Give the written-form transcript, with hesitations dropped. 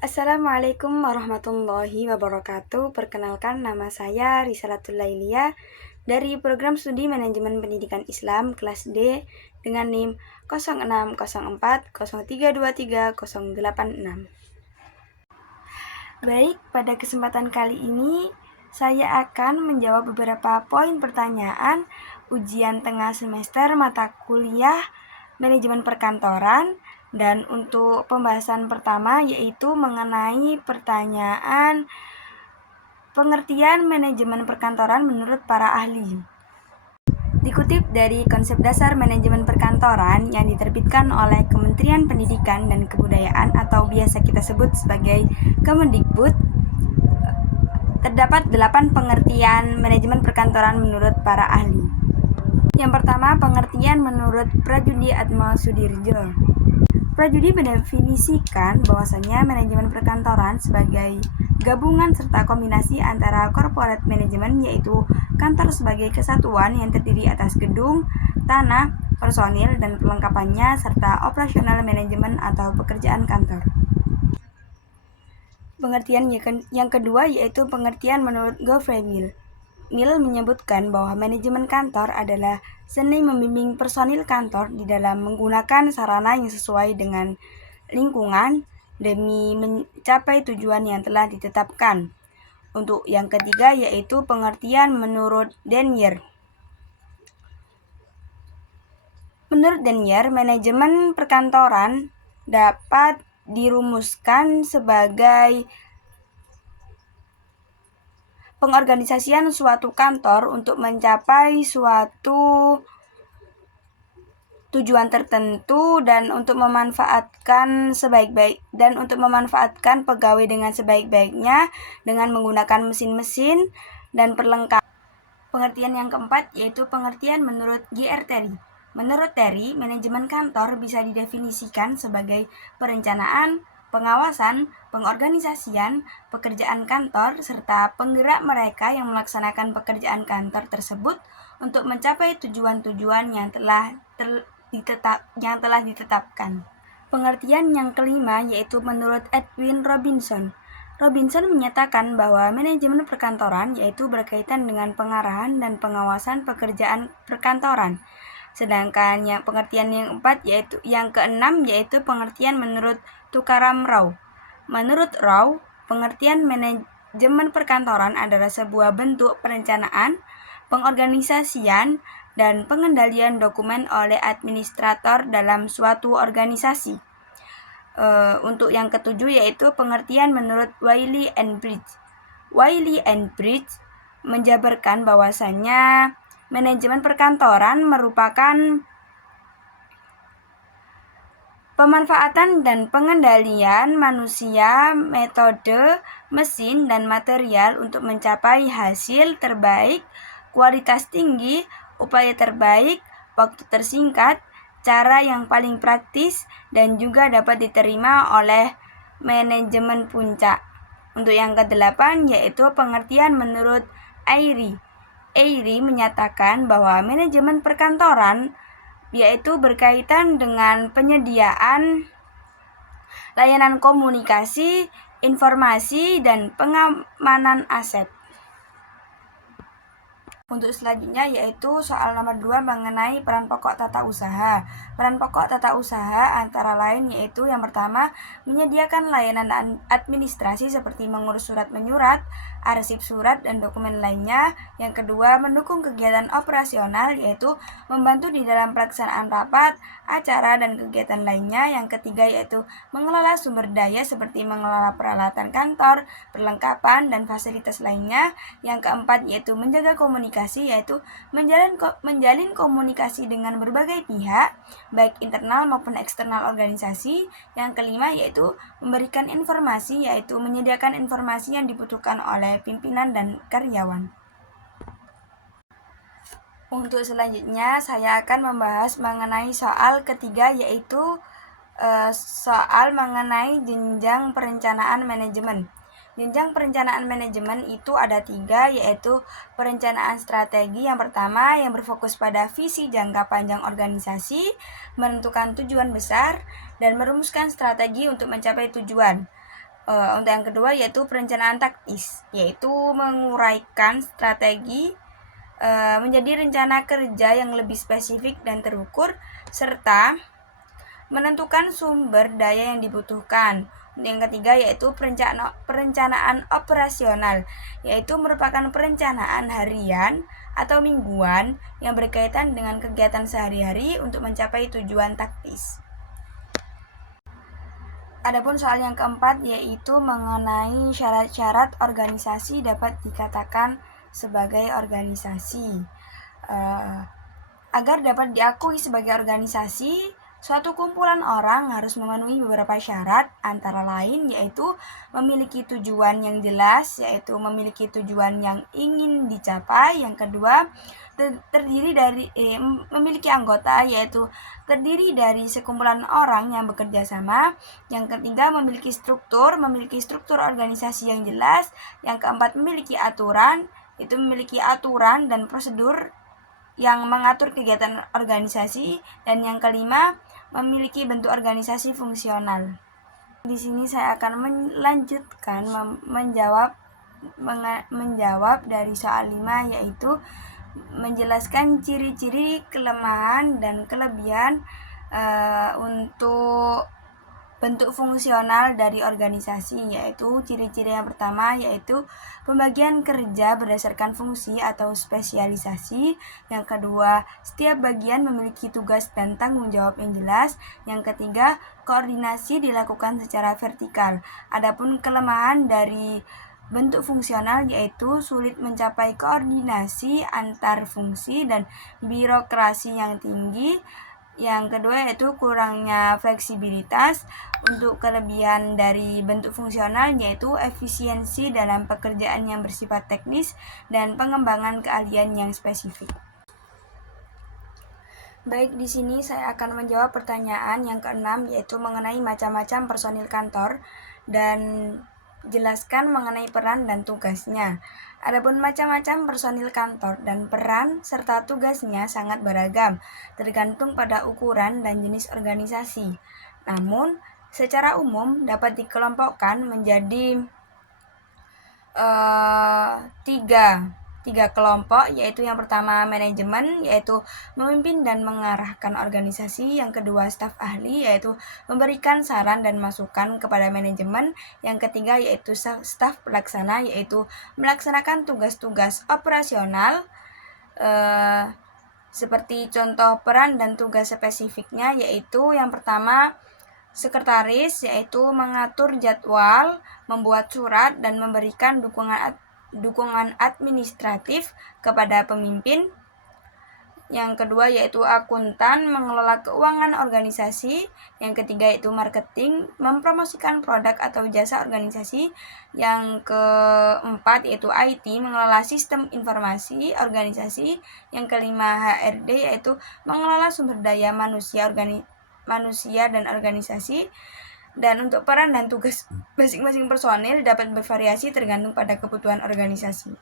Assalamualaikum warahmatullahi wabarakatuh. Perkenalkan, nama saya Risalatul Lailia dari program studi Manajemen Pendidikan Islam kelas D dengan NIM 060403238086. Baik, pada kesempatan kali ini saya akan menjawab beberapa poin pertanyaan ujian tengah semester mata kuliah Manajemen Perkantoran. Dan untuk pembahasan pertama yaitu mengenai pertanyaan pengertian manajemen perkantoran menurut para ahli. Dikutip dari konsep dasar manajemen perkantoran yang diterbitkan oleh Kementerian Pendidikan dan Kebudayaan atau biasa kita sebut sebagai Kemendikbud, terdapat 8 pengertian manajemen perkantoran menurut para ahli. Yang pertama, pengertian menurut Prajudi Atma Sudirjo. Prajudi mendefinisikan bahwasanya manajemen perkantoran sebagai gabungan serta kombinasi antara corporate management, yaitu kantor sebagai kesatuan yang terdiri atas gedung, tanah, personil, dan perlengkapannya, serta operasional manajemen atau pekerjaan kantor. Pengertian yang kedua yaitu pengertian menurut Geoffrey Mill. Mill menyebutkan bahwa manajemen kantor adalah seni membimbing personil kantor di dalam menggunakan sarana yang sesuai dengan lingkungan demi mencapai tujuan yang telah ditetapkan. Untuk yang ketiga yaitu pengertian menurut Denyer. Menurut Denyer, manajemen perkantoran dapat dirumuskan sebagai pengorganisasian suatu kantor untuk mencapai suatu tujuan tertentu dan untuk memanfaatkan pegawai dengan sebaik-baiknya dengan menggunakan mesin-mesin dan perlengkapan. Pengertian yang keempat yaitu pengertian menurut J.R. Terry. Menurut Terry, manajemen kantor bisa didefinisikan sebagai perencanaan, pengawasan, pengorganisasian, pekerjaan kantor, serta penggerak mereka yang melaksanakan pekerjaan kantor tersebut untuk mencapai tujuan-tujuan yang telah ditetapkan. Pengertian yang kelima yaitu menurut Edwin Robinson. Robinson menyatakan bahwa manajemen perkantoran yaitu berkaitan dengan pengarahan dan pengawasan pekerjaan perkantoran. Sedangkan pengertian yang keenam yaitu pengertian menurut Tukaram Rao. Menurut Rao, pengertian manajemen perkantoran adalah sebuah bentuk perencanaan, pengorganisasian, dan pengendalian dokumen oleh administrator dalam suatu organisasi. Untuk yang ketujuh yaitu pengertian menurut Wiley and Bridge. Wiley and Bridge menjabarkan bahwasannya manajemen perkantoran merupakan pemanfaatan dan pengendalian manusia, metode, mesin, dan material untuk mencapai hasil terbaik, kualitas tinggi, upaya terbaik, waktu tersingkat, cara yang paling praktis, dan juga dapat diterima oleh manajemen puncak. Untuk yang ke-8 yaitu pengertian menurut Airy. Airy menyatakan bahwa manajemen perkantoran yaitu berkaitan dengan penyediaan layanan komunikasi, informasi, dan pengamanan aset. Untuk selanjutnya yaitu soal nomor 2 mengenai peran pokok tata usaha. Peran pokok tata usaha antara lain yaitu yang pertama menyediakan layanan administrasi seperti mengurus surat menyurat, arsip surat, dan dokumen lainnya. Yang kedua mendukung kegiatan operasional yaitu membantu di dalam pelaksanaan rapat, acara, dan kegiatan lainnya. Yang ketiga yaitu mengelola sumber daya seperti mengelola peralatan kantor, perlengkapan, dan fasilitas lainnya. Yang keempat yaitu menjaga komunikasi yaitu menjalin komunikasi dengan berbagai pihak baik internal maupun eksternal organisasi. Yang kelima yaitu memberikan informasi yaitu menyediakan informasi yang dibutuhkan oleh pimpinan dan karyawan. Untuk selanjutnya saya akan membahas mengenai soal ketiga yaitu soal mengenai jenjang perencanaan manajemen. Jenjang perencanaan manajemen itu ada 3 yaitu perencanaan strategi yang pertama yang berfokus pada visi jangka panjang organisasi, menentukan tujuan besar, dan merumuskan strategi untuk mencapai tujuan. Untuk yang kedua yaitu perencanaan taktis, yaitu menguraikan strategi menjadi rencana kerja yang lebih spesifik dan terukur, serta menentukan sumber daya yang dibutuhkan. Yang ketiga yaitu perencanaan operasional, yaitu merupakan perencanaan harian atau mingguan yang berkaitan dengan kegiatan sehari-hari untuk mencapai tujuan taktis. Adapun soal yang keempat yaitu mengenai syarat-syarat organisasi dapat dikatakan sebagai organisasi. Agar dapat diakui sebagai organisasi, suatu kumpulan orang harus memenuhi beberapa syarat, antara lain yaitu memiliki tujuan yang jelas, yaitu memiliki tujuan yang ingin dicapai. Yang kedua, terdiri dari memiliki anggota, yaitu terdiri dari sekumpulan orang yang bekerja sama. Yang ketiga, memiliki struktur organisasi yang jelas. Yang keempat, memiliki aturan, itu memiliki aturan dan prosedur yang mengatur kegiatan organisasi. Dan yang kelima, memiliki bentuk organisasi fungsional. Di sini saya akan melanjutkan menjawab dari soal 5, yaitu menjelaskan ciri-ciri, kelemahan, dan kelebihan untuk bentuk fungsional dari organisasi, yaitu ciri-ciri yang pertama yaitu pembagian kerja berdasarkan fungsi atau spesialisasi. Yang kedua, setiap bagian memiliki tugas dan tanggung jawab yang jelas. Yang ketiga, koordinasi dilakukan secara vertikal. Adapun kelemahan dari bentuk fungsional yaitu sulit mencapai koordinasi antar fungsi dan birokrasi yang tinggi. Yang kedua yaitu kurangnya fleksibilitas. Untuk kelebihan dari bentuk fungsional yaitu efisiensi dalam pekerjaan yang bersifat teknis dan pengembangan keahlian yang spesifik. Baik, di sini saya akan menjawab pertanyaan yang keenam, yaitu mengenai macam-macam personil kantor dan jelaskan mengenai peran dan tugasnya. Adapun macam-macam personil kantor dan peran serta tugasnya sangat beragam, tergantung pada ukuran dan jenis organisasi. Namun, secara umum dapat dikelompokkan menjadi tiga kelompok, yaitu yang pertama manajemen, yaitu memimpin dan mengarahkan organisasi. Yang kedua staf ahli, yaitu memberikan saran dan masukan kepada manajemen. Yang ketiga yaitu staf pelaksana, yaitu melaksanakan tugas-tugas operasional. Seperti contoh peran dan tugas spesifiknya, yaitu yang pertama sekretaris, yaitu mengatur jadwal, membuat surat, dan memberikan dukungan administratif kepada pemimpin. Yang kedua yaitu akuntan, mengelola keuangan organisasi. Yang ketiga yaitu marketing, mempromosikan produk atau jasa organisasi. Yang keempat yaitu IT, mengelola sistem informasi organisasi. Yang kelima HRD, yaitu mengelola sumber daya manusia dan organisasi. Dan untuk peran dan tugas masing-masing personil dapat bervariasi tergantung pada kebutuhan organisasi.